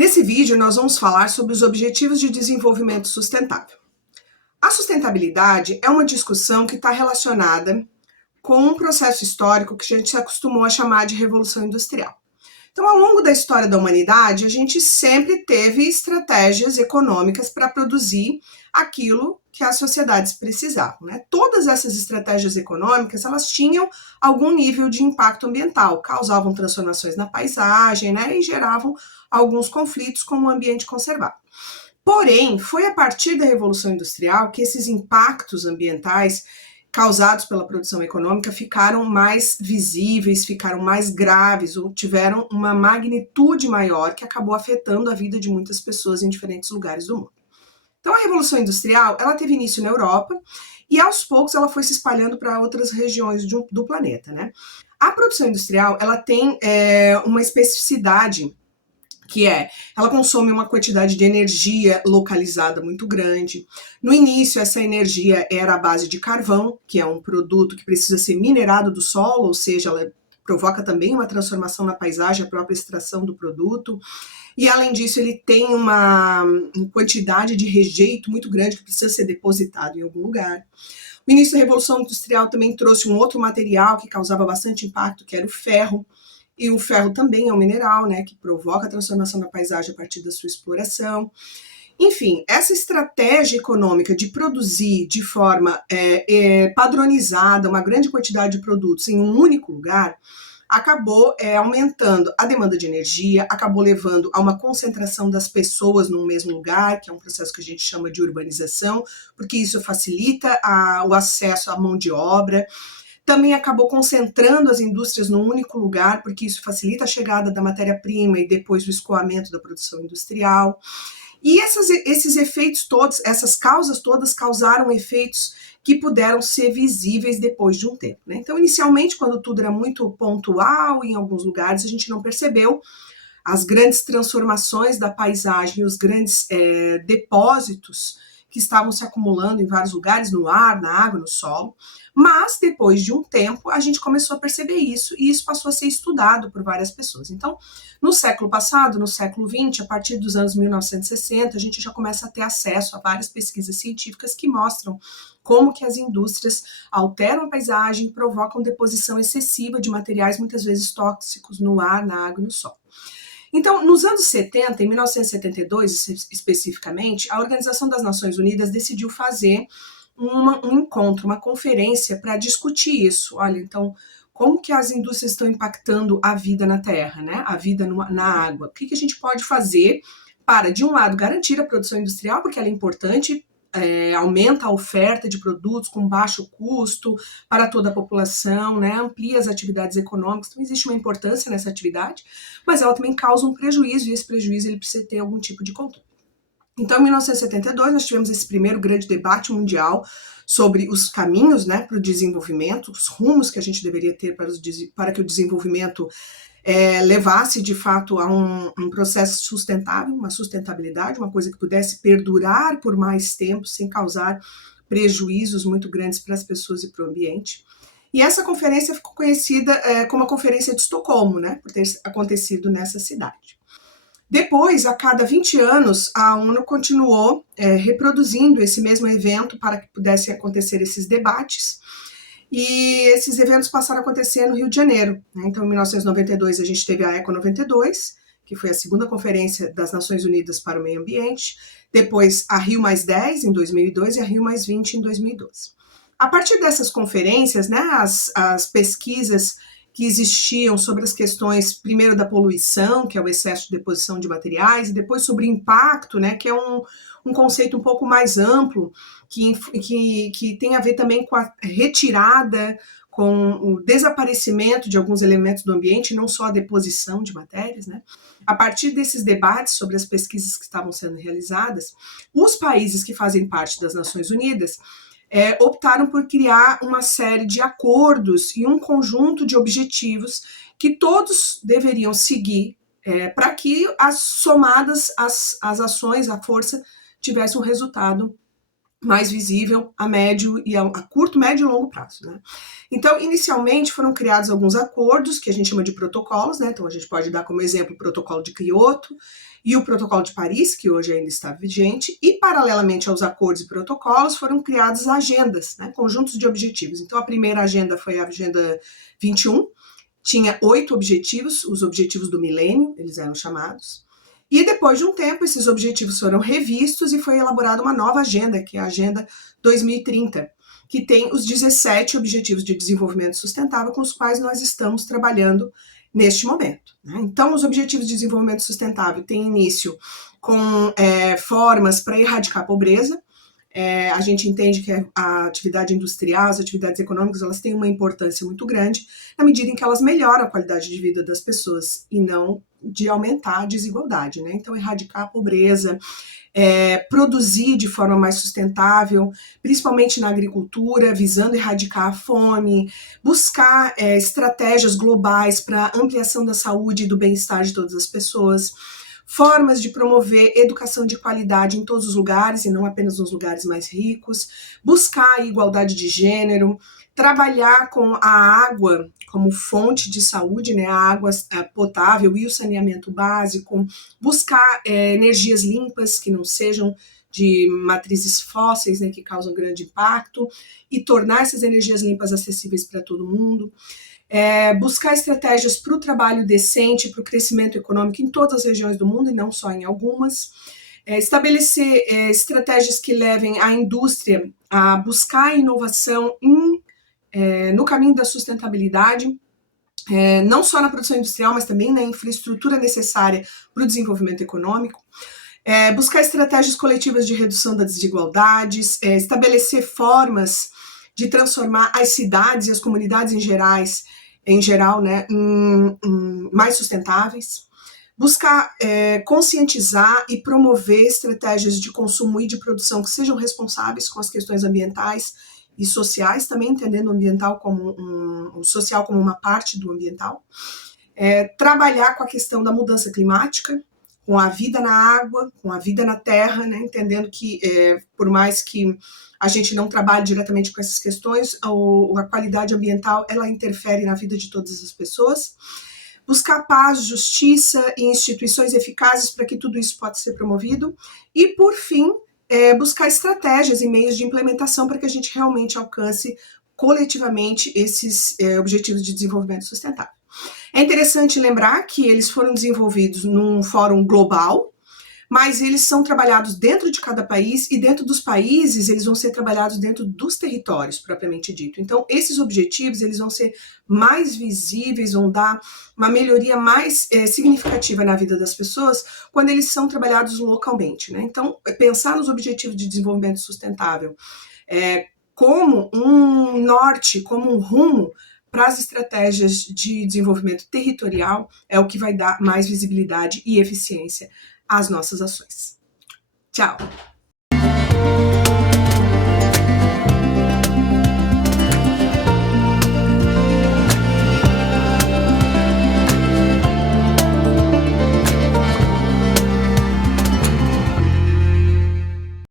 Nesse vídeo, nós vamos falar sobre os Objetivos de Desenvolvimento Sustentável. A sustentabilidade é uma discussão que está relacionada com um processo histórico que a gente se acostumou a chamar de Revolução Industrial. Então, ao longo da história da humanidade, a gente sempre teve estratégias econômicas para produzir aquilo que as sociedades precisavam, né? Todas essas estratégias econômicas, elas tinham algum nível de impacto ambiental, causavam transformações na paisagem, né? E geravam alguns conflitos com o ambiente conservado. Porém, foi a partir da Revolução Industrial que esses impactos ambientais causados pela produção econômica ficaram mais visíveis, ficaram mais graves ou tiveram uma magnitude maior que acabou afetando a vida de muitas pessoas em diferentes lugares do mundo. Então, a Revolução Industrial, ela teve início na Europa e aos poucos ela foi se espalhando para outras regiões do planeta, né? A produção industrial, ela tem uma especificidade que ela consome uma quantidade de energia localizada muito grande. No início, essa energia era à base de carvão, que é um produto que precisa ser minerado do solo, ou seja, ela provoca também uma transformação na paisagem, a própria extração do produto. E, além disso, ele tem uma quantidade de rejeito muito grande que precisa ser depositado em algum lugar. O início da Revolução Industrial também trouxe um outro material que causava bastante impacto, que era o ferro. E o ferro também é um mineral, né, que provoca a transformação na paisagem a partir da sua exploração. Enfim, essa estratégia econômica de produzir de forma padronizada uma grande quantidade de produtos em um único lugar acabou aumentando a demanda de energia, acabou levando a uma concentração das pessoas num mesmo lugar, que é um processo que a gente chama de urbanização, porque isso facilita o acesso à mão de obra. Também acabou concentrando as indústrias num único lugar, porque isso facilita a chegada da matéria-prima e depois o escoamento da produção industrial. E esses efeitos todos, essas causas todas causaram efeitos que puderam ser visíveis depois de um tempo, né? Então, inicialmente, quando tudo era muito pontual em alguns lugares, a gente não percebeu as grandes transformações da paisagem, os grandes depósitos que estavam se acumulando em vários lugares, no ar, na água, no solo. Mas, depois de um tempo, a gente começou a perceber isso, e isso passou a ser estudado por várias pessoas. Então, no século passado, no século XX, a partir dos anos 1960, a gente já começa a ter acesso a várias pesquisas científicas que mostram como que as indústrias alteram a paisagem e provocam deposição excessiva de materiais, muitas vezes tóxicos, no ar, na água e no solo. Então, nos anos 70, em 1972 especificamente, a Organização das Nações Unidas decidiu fazer um encontro, uma conferência para discutir isso. Olha, então, como que as indústrias estão impactando a vida na Terra, né? A vida na água? O que a gente pode fazer para, de um lado, garantir a produção industrial, porque ela é importante, aumenta a oferta de produtos com baixo custo para toda a população, né? Amplia as atividades econômicas, então existe uma importância nessa atividade, mas ela também causa um prejuízo, e esse prejuízo ele precisa ter algum tipo de controle. Então, em 1972, nós tivemos esse primeiro grande debate mundial sobre os caminhos, né, para o desenvolvimento, os rumos que a gente deveria ter para que o desenvolvimento levasse, de fato, a um processo sustentável, uma sustentabilidade, uma coisa que pudesse perdurar por mais tempo, sem causar prejuízos muito grandes para as pessoas e para o ambiente. E essa conferência ficou conhecida como a Conferência de Estocolmo, né, por ter acontecido nessa cidade. Depois, a cada 20 anos, a ONU continuou reproduzindo esse mesmo evento para que pudessem acontecer esses debates, e esses eventos passaram a acontecer no Rio de Janeiro, né? Então, em 1992, a gente teve a ECO 92, que foi a segunda conferência das Nações Unidas para o Meio Ambiente, depois a Rio +10, em 2002, e a Rio +20, em 2012. A partir dessas conferências, né, as pesquisas que existiam sobre as questões, primeiro da poluição, que é o excesso de deposição de materiais, e depois sobre impacto, né, que é um conceito um pouco mais amplo, que tem a ver também com a retirada, com o desaparecimento de alguns elementos do ambiente, não só a deposição de matérias, né? A partir desses debates sobre as pesquisas que estavam sendo realizadas, os países que fazem parte das Nações Unidas optaram por criar uma série de acordos e um conjunto de objetivos que todos deveriam seguir para que, somadas as ações, a força, tivesse um resultado mais visível a médio e a curto, médio e longo prazo, né? Então, inicialmente foram criados alguns acordos que a gente chama de protocolos, né? Então a gente pode dar como exemplo o protocolo de Kyoto e o protocolo de Paris, que hoje ainda está vigente, e paralelamente aos acordos e protocolos foram criadas agendas, né? Conjuntos de objetivos. Então a primeira agenda foi a Agenda 21, tinha 8 objetivos, os objetivos do milênio, eles eram chamados. E depois de um tempo, esses objetivos foram revistos e foi elaborada uma nova agenda, que é a Agenda 2030, que tem os 17 Objetivos de Desenvolvimento Sustentável com os quais nós estamos trabalhando neste momento. Então, os Objetivos de Desenvolvimento Sustentável têm início com formas para erradicar a pobreza. A gente entende que a atividade industrial, as atividades econômicas, elas têm uma importância muito grande na medida em que elas melhoram a qualidade de vida das pessoas e não de aumentar a desigualdade, né? Então, erradicar a pobreza, produzir de forma mais sustentável, principalmente na agricultura, visando erradicar a fome, buscar estratégias globais para ampliação da saúde e do bem-estar de todas as pessoas, formas de promover educação de qualidade em todos os lugares e não apenas nos lugares mais ricos, buscar a igualdade de gênero, trabalhar com a água como fonte de saúde, né, a água potável e o saneamento básico, buscar energias limpas que não sejam de matrizes fósseis, né, que causam grande impacto, e tornar essas energias limpas acessíveis para todo mundo. Buscar estratégias para o trabalho decente, para o crescimento econômico em todas as regiões do mundo e não só em algumas. Estabelecer estratégias que levem a indústria a buscar inovação no caminho da sustentabilidade, não só na produção industrial, mas também na infraestrutura necessária para o desenvolvimento econômico. Buscar estratégias coletivas de redução das desigualdades, estabelecer formas de transformar as cidades e as comunidades em geral, né, mais sustentáveis. Buscar conscientizar e promover estratégias de consumo e de produção que sejam responsáveis com as questões ambientais e sociais, também entendendo o ambiental como o social como uma parte do ambiental. Trabalhar com a questão da mudança climática, com a vida na água, com a vida na terra, né, entendendo que por mais que a gente não trabalhe diretamente com essas questões, a qualidade ambiental ela interfere na vida de todas as pessoas. Buscar paz, justiça e instituições eficazes para que tudo isso possa ser promovido. E, por fim, buscar estratégias e meios de implementação para que a gente realmente alcance coletivamente esses objetivos de desenvolvimento sustentável. É interessante lembrar que eles foram desenvolvidos num fórum global, mas eles são trabalhados dentro de cada país e dentro dos países eles vão ser trabalhados dentro dos territórios, propriamente dito. Então, esses objetivos eles vão ser mais visíveis, vão dar uma melhoria mais significativa na vida das pessoas quando eles são trabalhados localmente, né? Então, pensar nos objetivos de desenvolvimento sustentável como um norte, como um rumo para as estratégias de desenvolvimento territorial é o que vai dar mais visibilidade e eficiência às nossas ações. Tchau!